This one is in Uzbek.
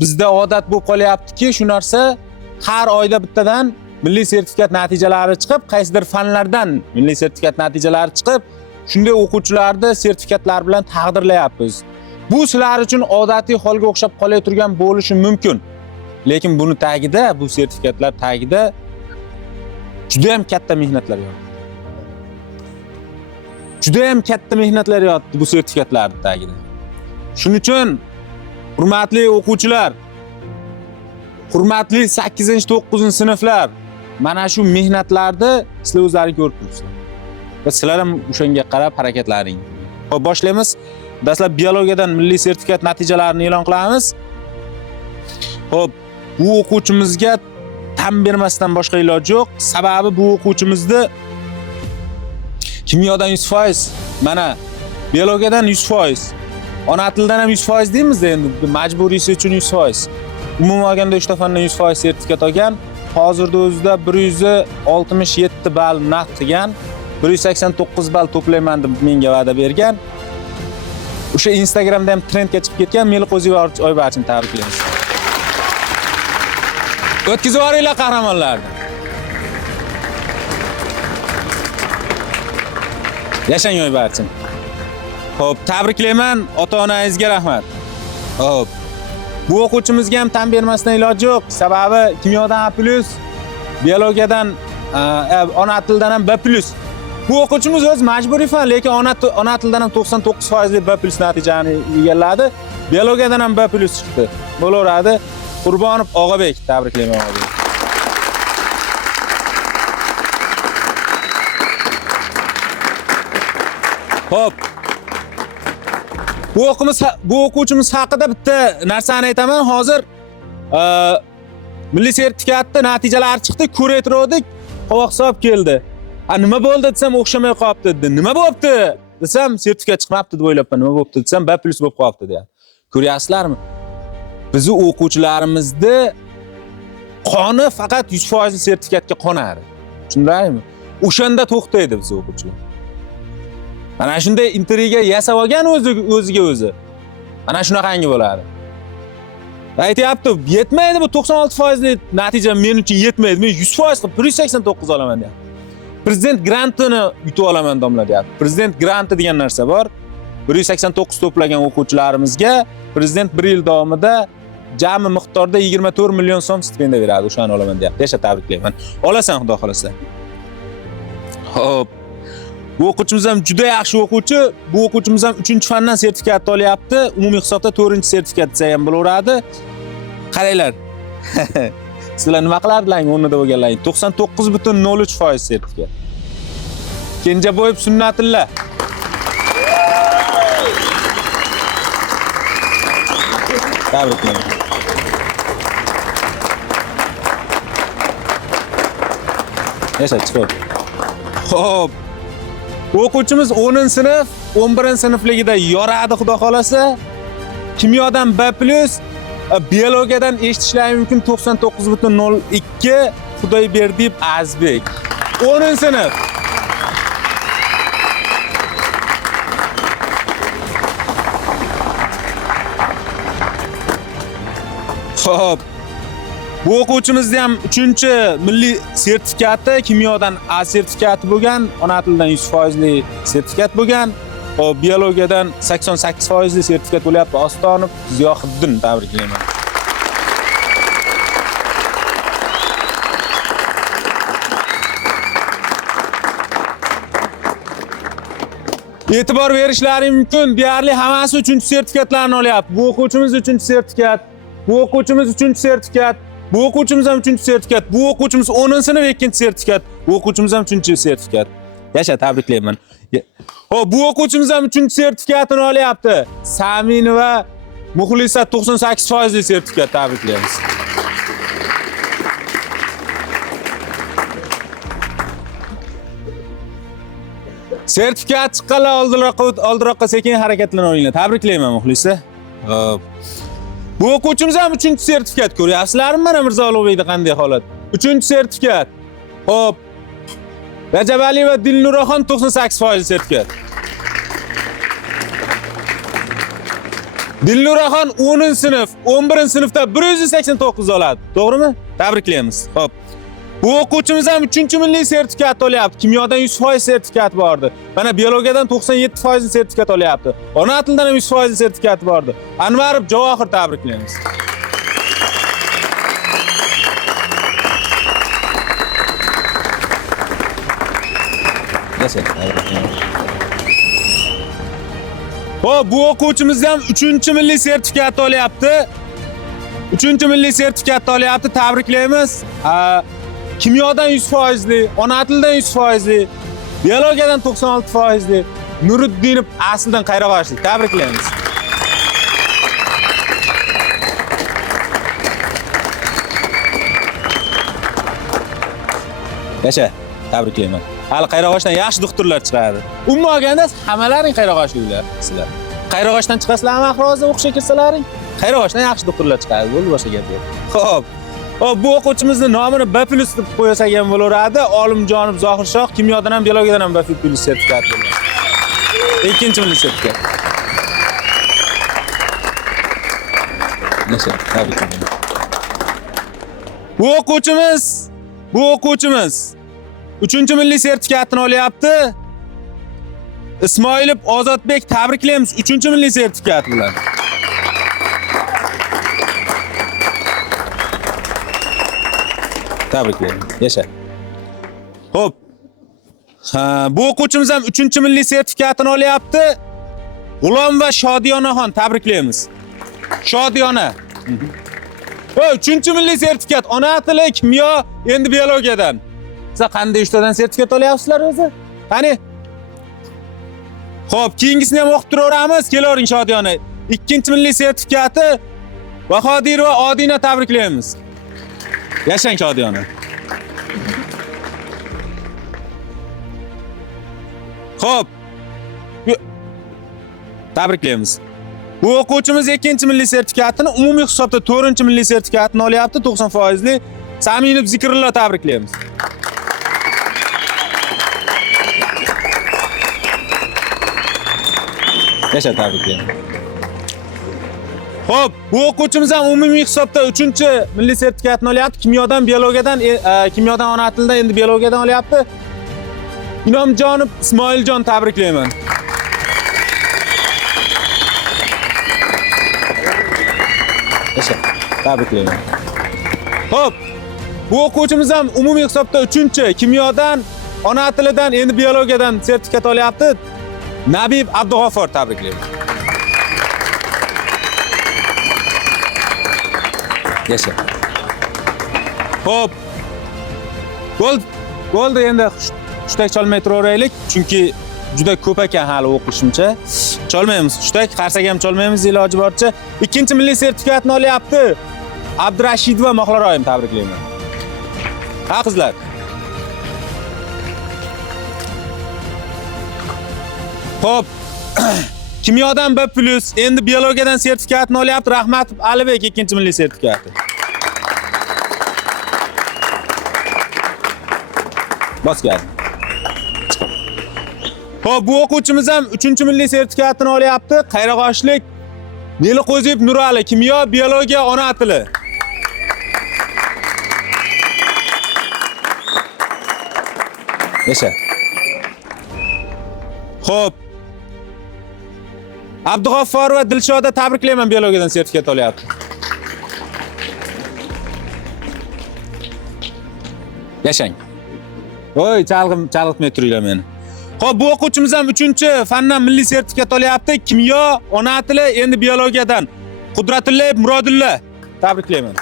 bizda odat bo'lib qolyaptiki, shu narsa har oyda bittadan milliy sertifikat natijalari chiqib, qaysidir fanlardan milliy sertifikat natijalari chiqib, shunday o'quvchilarni sertifikatlar bilan taqdirlayapmiz. Bu sizlar uchun odatiy holga o'xshab qolay turgan bo'lishi mumkin. Lekin buni tagida, bu sertifikatlar tagida juda ham katta mehnatlar yotibdi. Juda ham katta mehnatlar yotibdi bu sertifikatlar tagida. Shuning uchun hurmatli o'quvchilar, hurmatli 8-9-sinflar, mana shu mehnatlarni sizlar o'zlaringiz ko'rib turibsizlar. Va sizlar ham o'shanga qarab harakatlaring. Xo'p, boshlaymiz. Dastlab biologiyadan milliy sertifikat natijalarini e'lon qilamiz. Xo'p, bu o'quvchimizga tan bermasdan boshqa iloj yo'q. Sababi bu o'quvchimizni kimyodan 100%, mana biologiyadan 100%, ona tilidan ham 100% deymiz endi, majburiysi uchun 100%. Umuman olganda 3 ta fandan 100% sertifikat olgan. Hozirda o'zida 167 ball naqd qilgan, 189 ball to'playman deb menga va'da bergan. O'sha Instagramda ham trendga chiqib ketgan Meliqo'ziyev Oybarchini tabriklaymiz. O'tkazib yuboringlar qahramonlarni. Yashang Oybarchin. Xo'p, tabriklayman, ota-onangizga rahmat. Xo'p. Bu o'quvchimizga ham tan bermasdan iloj yo'q. Sababi kimyodan A+, biologiyadan ona tilidan ham B+. Bu o'quvchimiz o'z majburiy fan, lekin ona tilidan ham 99% B+ natijani egalladi. Biologiyadan ham B+ chiqdi. Bo'laveradi. Qurbonov Og'abek, tabriklayman Og'abek. Xo'p. Bu o'quvchimiz haqida bitta narsani aytaman. Hozir milliy sertifikatda natijalari chiqdi, ko'rayotgandik, qovoq hisob keldi. Nima bo'ldi desam, o'xshamay qolibdi dedi. Nima bo'libdi? Desam, sertifikat chiqmabdi deb o'ylabman. Nima bo'libdi desam, B+ bo'lib qolibdi deyapti. Ko'ryapsizlarmi? Bizni o'quvchilarimizni qoni faqat 100% sertifikatga qonadi. Tushundingmi? O'shanda to'xtaydi biz o'quvchilar. Mana shunday intriga yasab olgan o'ziga o'zi. Mana shunaqangi bo'ladi. Aytayapti, yetmaydi bu 96% natija men uchun yetmaydi. Men 100% qilib 189 olaman deyapti. Prezident grantini yutib olaman domla deyapti. Prezident granti degan narsa bor. 189 to'plagan o'quvchilarimizga prezident 1 yil davomida jami miqdorda 24 million so'm stipendiya beradi. O'shani olaman deyapti. Yasha, tabriklayman. Olasan, xudo xolasa. Xo'p. Bu o'quvchimiz ham juda yaxshi o'quvchi. Bu o'quvchimiz ham 3-fandan sertifikat olyapti. Umumiy hisobda 4-sertifikat desa ham bo'laveradi. Qaranglar. Sizlar nima qilardilar o'rnida bo'lganlar? 99.03% sertifikat. Kenjaboyev Sunnatilla. Tabriklayman. Yasha, chiqib. Xo'p. O'quvchimiz 10-sinf, 11-sinfligida yoradi xudo xolasa. Kimyodan B+, biologiyadan eshitishlari mumkin 99.02 Xudoyberdiyev Azbek. 10-sinf. Xo'p. Bu o'quvchimizda ham 3-milliy sertifikati, kimyodan A sertifikati bo'lgan, ona tilidan 100% sertifikat bo'lgan, biologiyadan 88% sertifikat bo'lyapti. Ostonov Ziyohiddin, tabriklayman. E'tibor berishlari mumkin, deyarli hammasi 3-sertifikatlarni olyapti. Bu o'quvchimiz 3-sertifikat, bu o'quvchimiz 3-sertifikat, bu o'quvchimiz ham 3-sertifikat, bu o'quvchimiz 10-sinf 2-sertifikat, bu o'quvchimiz ham 3-sertifikat. Yasha, tabriklayman. Xo'p, bu o'quvchimiz ham 3-sertifikatini olyapti. Saminova Muxlisa 98% sertifikat, tabriklaymiz. Sertifikat chiqqanlar oldiroqqa sekin harakatlaninglar. Tabriklayman Muxlisa. Xo'p. Bu o'quvchimiz ham 3-sertifikat, ko'ryapsizlarmi? Mana Mirzo Ulug'bekda qanday holat? 3-sertifikat. Xo'p. Rajabali va Dilnuraxon 98% sertifikat. Dilnuraxon 10-sinf, 11-sinfda 189 oladi. To'g'rimi? Tabriklaymiz. Xo'p. Bu o'quvchimiz ham 3-milliy sertifikat olyapti. Kimyodan 100% sertifikat bordi. Mana biologiyadan 97% sertifikat olyapti. Ona tilidan ham 100% sertifikat bordi. Anvarov Javohir tabriklaymiz. Xo'p, bu o'quvchimiz ham 3-milliy sertifikat olyapti. 3-milliy sertifikat olyapti. Tabriklaymiz. Kimyodan 100%, ona tilidan 100%, biologiyadan 96%, Nuriddinov aslidan Qayroqoshlik. Tabriklaymiz. Yasha, tabriklayman. Hali Qayroqoshdan yaxshi doktorlar chiqadi. Umuman olganda hammalaring Qayroqoshliklar sizlar. Qayroqoshdan chiqasizlar, mahroza o'qishga kirsalaring, Qayroqoshdan yaxshi doktorlar chiqadi. Bo'ldi, boshqa gap yo'q. Xo'p. Bu o'quvchimizning nomini B+ deb qo'ysak ham bo'laveradi. Olimjonov Zohirshoh kimyodan ham biologiyadan ham B+ sertifikat bo'ladi. 2-milliy sertifikat. Nasa, tabriklayman. Bu o'quvchimiz 3-milliy sertifikatini olyapti. Ismoilov Ozodbek tabriklaymiz 3-milliy sertifikat bilan. Tabriklayman. Yasha. Xo'p. Bu o'quvchimiz ham 3-milliy sertifikatini olyapti. G'ulom va Shodiyonaxon tabriklaymiz. Shodiyona. 3-milliy sertifikat ona tili, kimyo, endi biologiyadan. Siz qanday 3tadan sertifikat olyapsizlar o'zi? Qani? Xo'p, keyingisini ham o'qib turaveramiz. Kelavering Shodiyona. 2-milliy sertifikati Bahodirova Odina tabriklaymiz. Yashang Shodiyona. Xo'p. Tabriklaymiz. Bu o'quvchimiz 2-milliy sertifikatini, umumiy hisobda 4-milliy sertifikatini olyapti, 90%li. Saminov Zikrullo tabriklaymiz. Yasha, tabriklayman. Xo'p, bu o'quvchimiz ham umumiy hisobda 3-milliy sertifikatini olyapti. Kimyodan, biologiyadan, kimyodan ona tilidan, endi biologiyadan olyapti. Inomjonov Ismoiljon tabriklayman. Yasha, tabriklayman. Xo'p, bu o'quvchimiz ham umumiy hisobda 3-kimyodan, ona tilidan, endi biologiyadan sertifikat olyapti. Nabib Abdug'ofur tabriklayman. Yasha. Xo'p. Bo'ldi endi hushtak chalmay turaveraylik, chunki juda ko'p ekan hali o'qishimcha. Chalmaymiz, hushtak, qarsak ham chalmaymiz iloji boricha. 2-milliy sertifikatni olyapti. Abdurashidova Moxlaroyim tabriklayman. Ha qizlar. Xo'p. Kimyodan B+, endi biologiyadan sertifikatini olyapti. Rahmatov Alibek 2-milliy sertifikati. Bosgan. Xo'p, bu o'quvchimiz ham 3-milliy sertifikatini olyapti. Qayroqoshlik Meliqo'ziyev Nurali, kimyo, biologiya, ona tili. Yasha. Xo'p. Abdug'offor va Dilshoda tabriklayman, biologiyadan sertifikat olyapti. Yashang. Voy, chalg'itmay turinglar meni. Xo'p, bu o'quvchimiz ham 3-fandan milliy sertifikat olyapti. Kimyo, ona tili, endi biologiyadan. Qudratullayev Murodullo tabriklayman.